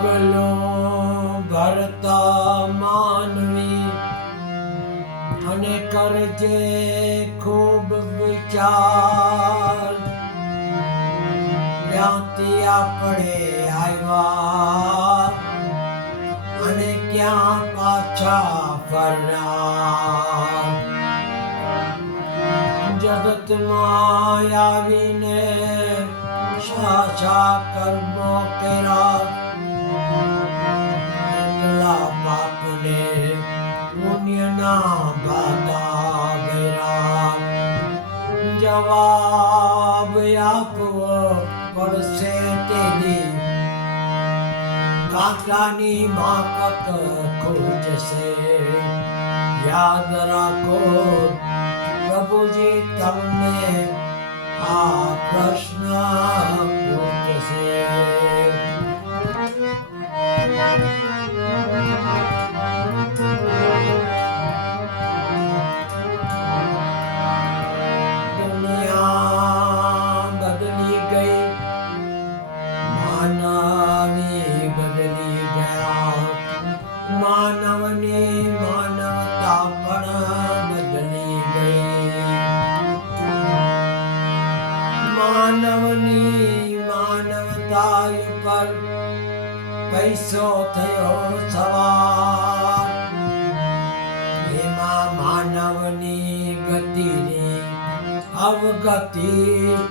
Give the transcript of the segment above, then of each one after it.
પગલો ભરતા માનવી અને કરજે ખૂબ વિચાર ક્યાંથી આપણે આવ્યા અને ક્યાં પાછા ફરનાર જગતમાં આવીને સાચા કર્મો કર્યા એટલા પાપને પુણ્યના બાધા ગયા જવાબ આપવો પડશે તેની કાંટાની માફક ખૂટશે યાદ રાખો પ્રભુજી તમને આ પ્રશ્ન પૂછશે દુનિયા બદલી ગઈ માનવી બદલી ગયા માનવની માનવતા પણ બદલી ગઈ માનવની માનવતા પર પૈસો થયો સવાર એમાં માનવની ગતિની અવગતિ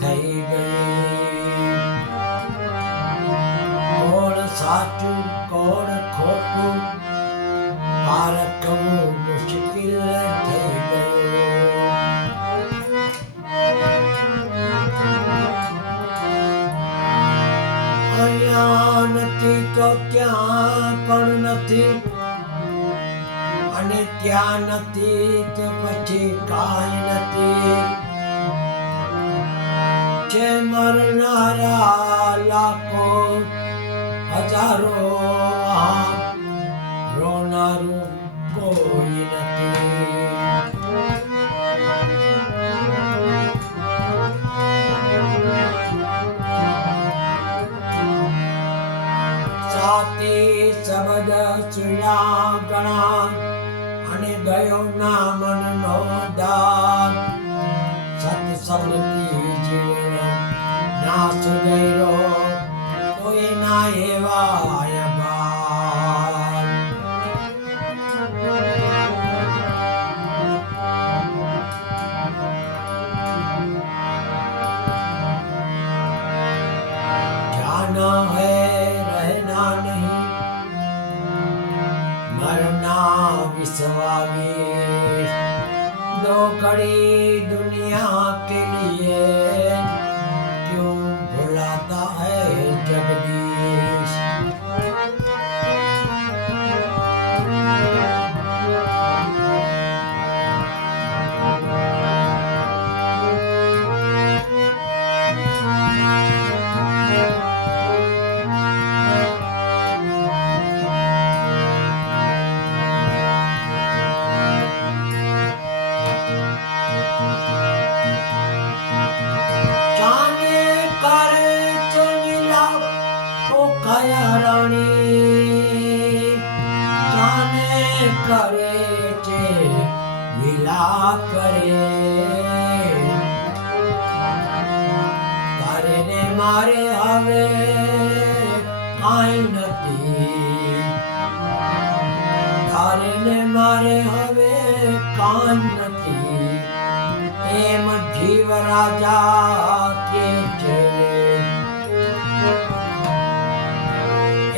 થઈ ગઈ કોણ સાચું કોણ ખોટું પારખવું મુશ્કેલ થઈ ગયું અહીંયા નથી તો ત્યાં પણ નથી અને ત્યાં નથી તો પછી કાંઈ નથી છે મરનારા લાખો હજારો રોનારું કોઈ નથી સાથી શબ્દ ચૂયા ગણા અને ગયો ના મનનો દાન સત્સંગથી જીવન ના સુધર્યો તો એના એવા અભાન जाना है रहना नहीं मरना विश्वास दो घड़ी दुनिया के लिए क्यों भुलाता है जगदीश કાયા રાણી જાને કરે છે વિલાપ કરે તારે ને મારે હવે કાંઈ નથી તારે ને મારે હવે કાંઈ નથી એમ જીવ રાજા કે છે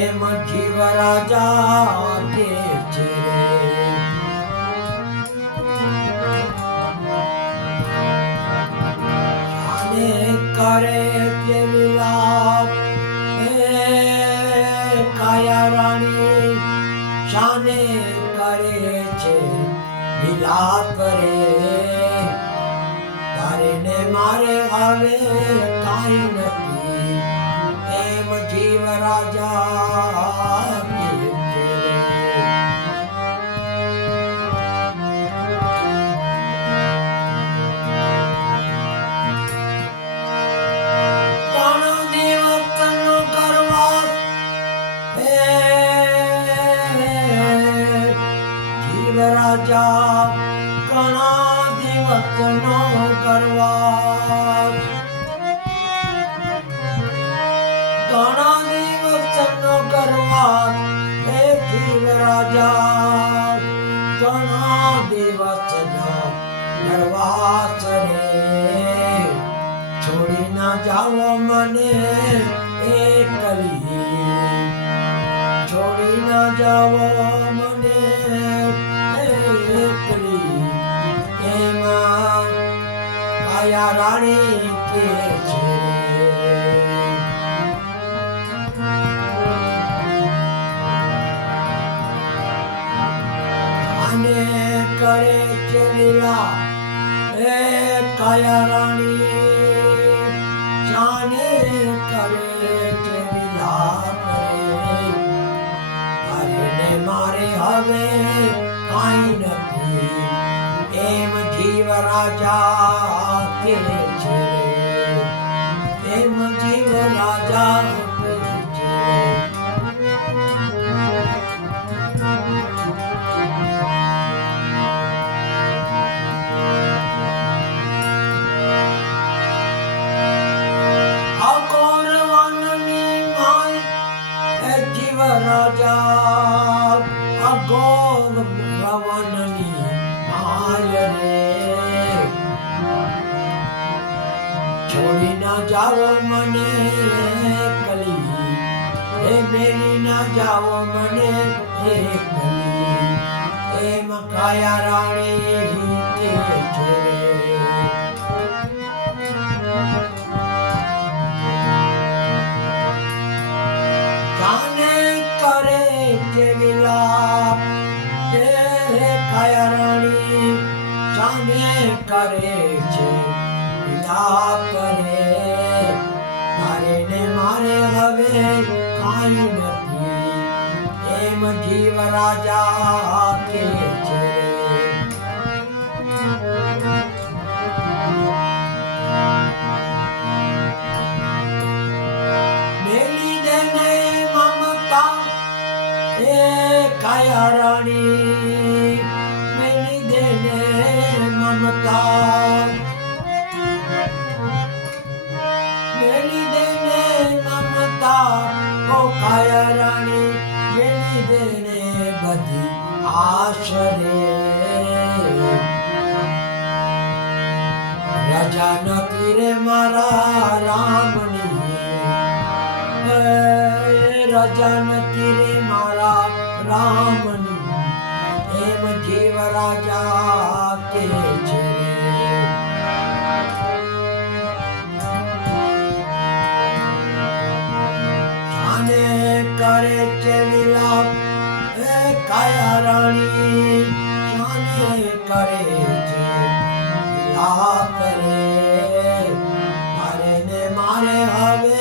એમ જીવ રાજા કે છે જાને કરે છે વિલાપ કાયા રાણી શાને કરે છે વિલાપ રે તારે ને મારે હવે કાંઈ નથી એમ જીવ રાજા રાજા ઘણા દિવસનો પ્રવાસ રે છોડી ના જાઓ મને એકલી છોડી ના જાઓ મને એકલી એમાં કાયા રાણી કે છે અને કરે છે લીલા એ કાયા રાણી જાને કરે છે લીલા કરે અરે ને મારે હવે કાંઈ નથી એમ જીવ રાજા કે છે એમ જીવ રાજા કે છે રાજા અગોર રવનની માય રે છોડી ના જાઓ મને કલી એ મેરી ના જાઓ મને કલી એમ કાયા રાણી કે છે કાયા રાણી જાને કરે છે લીલા કરે મારે ને મારે હવે કાંઈ નથી એમ જીવ રાજા કે છે મેલી દેને મમતા એ કાયા રાણી મેલી દેને મમતા મેલી દેને મમતા ઓ કાયા રાણી મેલી દેને બધી આશરે રજા નથી રે મારા રામની રજા નથી રે મારા રામની એમ જીવ રાજા કે છે જાને કરે છે વિલાપ એ કાયા રાણી જાને કરે છે વિલાપ રે મારે ને મારે હવે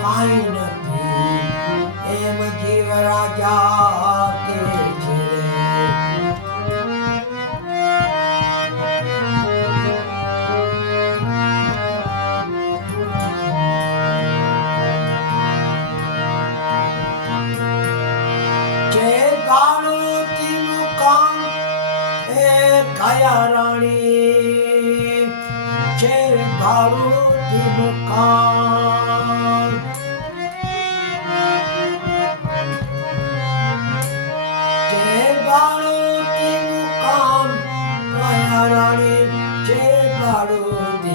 કાંઈ નથી એમ જીવ રાજા કે છે કાયા રાણી છે ભાડું મકાન છે ભાડું મકાન કાયા રાણી છે ભાડું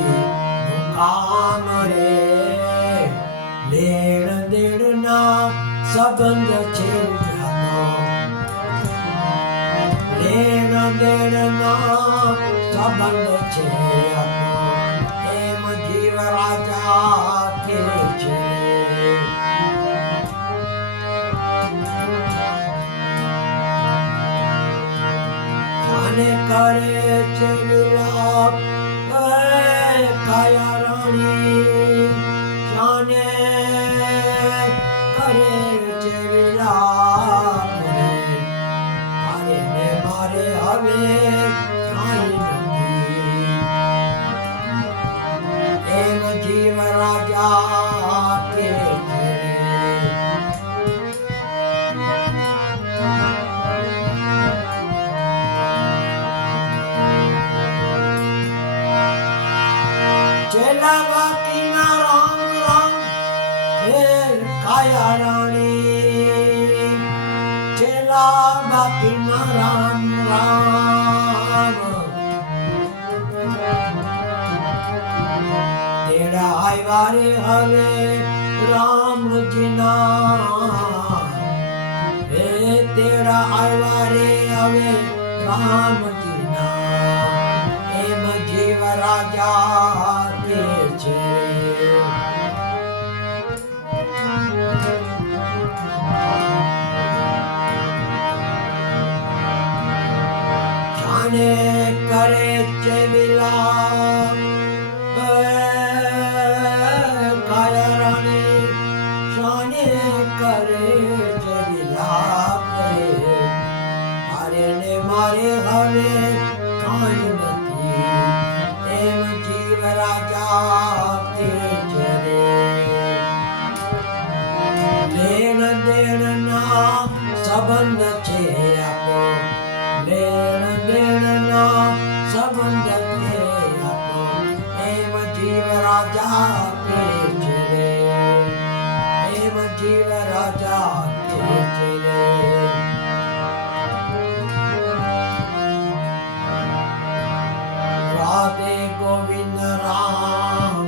મકાન રે લેણ દેણ ના સંબંધ છે લેણ દેણ ના સંબંધ છે એમ જીવ રાજા કે છે જાને કરે છે વિલાપ કાયા રાણી જાને કરે છે વિલાપ મારે હવે કાંઈ નથી એમ જીવ રાજા કે છે છેલ્લા બાકીના રામ રામ હે કાયા રાણી છેલ્લા બાકીના રામ રામ તેડા આવ્યા રે હવે રામજીના હે તેડા આવ્યા રે હવે રામજીના એમ જીવ રાજા કે છે જાણે કરે છે વિલાપ કાયરાની જાણે કરે છે વિલાપ મારે ને મારે હવે કાંઈ નથી એમ જીવ રાજા તે છે લેણ દેણના સંબંધ છે આપો લેણ દેણના સંબંધ છે આપો એમ જીવ રાજા કે છે રે એમ જીવ રાજા કે છે રે રાધે ગોવિંદ રામ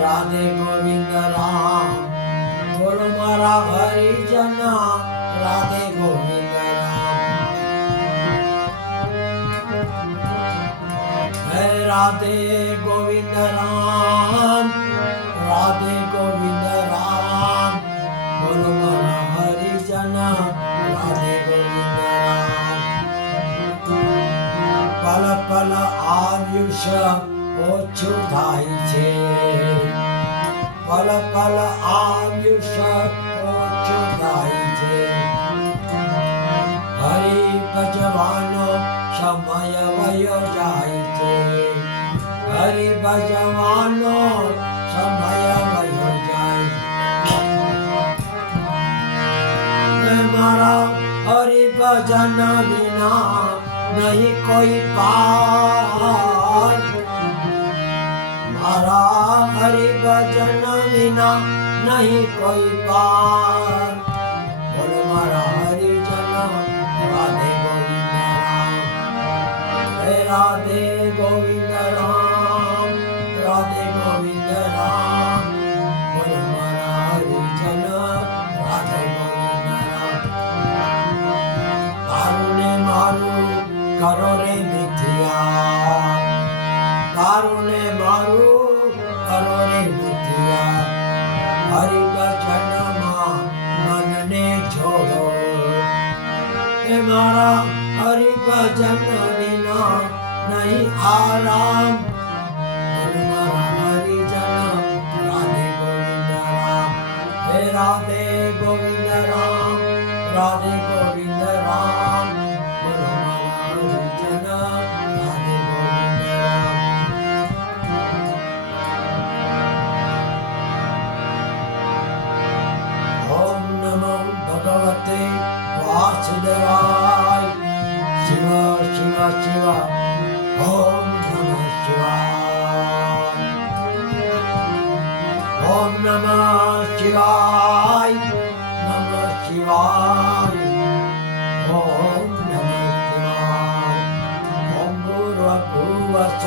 રાધે ગોવિંદ રામ બોલો મારા હરિજન રાધે ગોવિંદ રામ હે રાધે ગોવિંદ રામ રાધે ગોવિંદ રામ બોલો મારા હરિજન રાધે ગોવિંદ રામ પલ પલ આયુષ્ય ઓછું થાય છે પલ પલ આયુષ્ય ઓછું થાય છે હરિ ભજવાનો સમય વયો જાય છે હરિ ભજવાનો સમય વયો જાય મારા હરિ ભજન વિના નહીં કોઈ પાર મારા હરિ ભજન વિના નહીં કોઈ પાર બોલો મારા હરિજન રાધે ગોવિંદ રામ હે રાધે ગોવિંદ રામ રાધે ગોવિંદ રામ બોલો મારા હરિજન રાધે ગોવિંદ રામ તારું ને મારું કરો રે મિથિયા તારું ને મારું કરો રે મિથિયા હરિ ભજનમાં મનને જોડો હે મારા હરિ ભજન વિના નહીં આરામ બોલો મારા હરિજન રાધે ગોવિંદ રામ હે રાધે ગોવિંદ રામ રાધે ગોવિંદ રામ બોલો મારા હરિજન રાધે ગોવિંદ રામ ઓમ નમો ભગવતે વાસુદેવાય શિવ શિવ શિવ ઓમ નમઃ શિવાય ઓમ નમઃ શિવાય નમઃ શિવાય ઓમ નમઃ શિવાય ઓમ ભૂર્ભુવઃ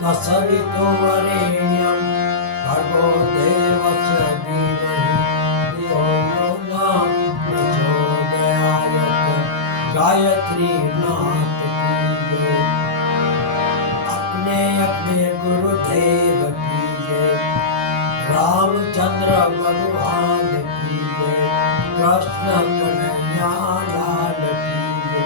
તત્સવિતુર્વરેણ્યં ભર્ગો દેવસ્ય ધીમહિ ધિયો યો ન પ્રચોદયાત गायत्री नाथ की जय अपने अपने गुरुदेव की जय रामचंद्र भगवान की जय कृष्ण कन्हैया लाल की जय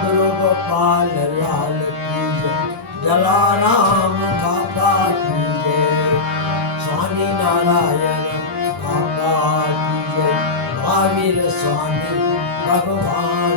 गुरु गोपाल लाल की जय जलाराम बाबा की जय स्वामी नारायण बाबा की जय महावीर स्वामी भगवान